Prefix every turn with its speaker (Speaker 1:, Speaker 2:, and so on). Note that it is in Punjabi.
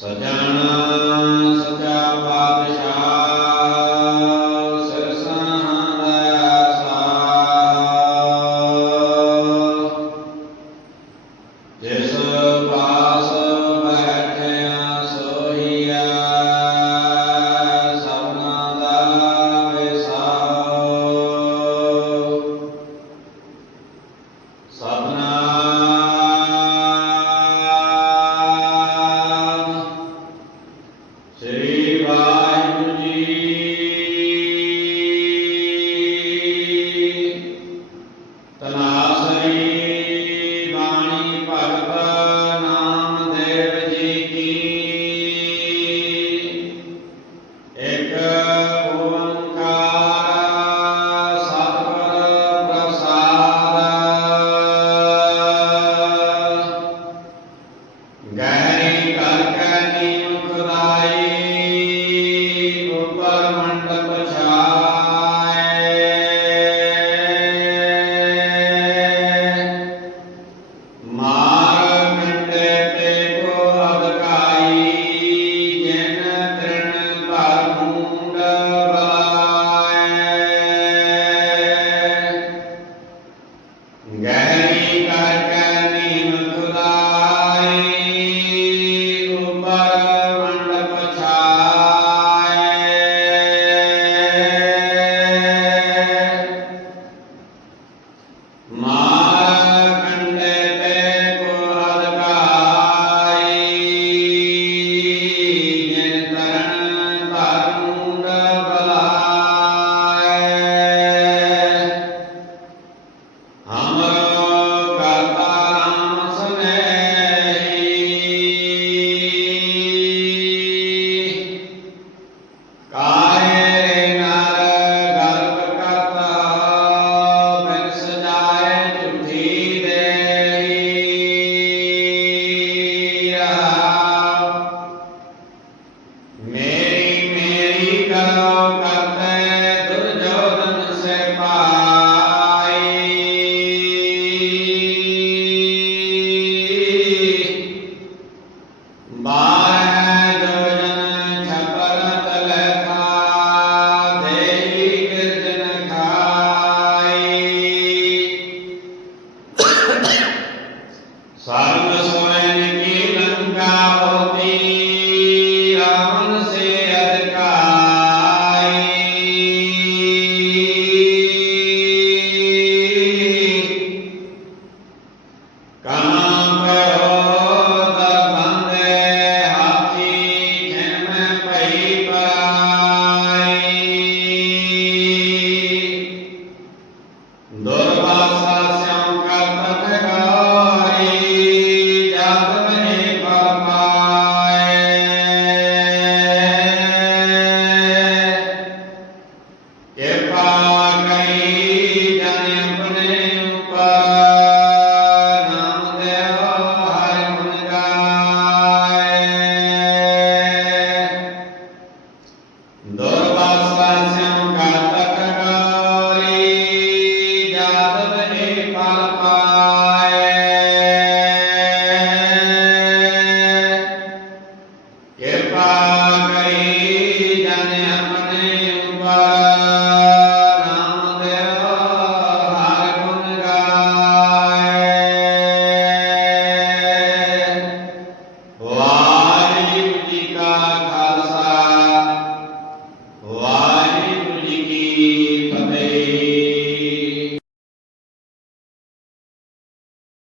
Speaker 1: ਸਜਣ ਸਚਾ ਪਾਤਸ਼ਾਹ। ਤਨਾਸਰੀ My No. Namah.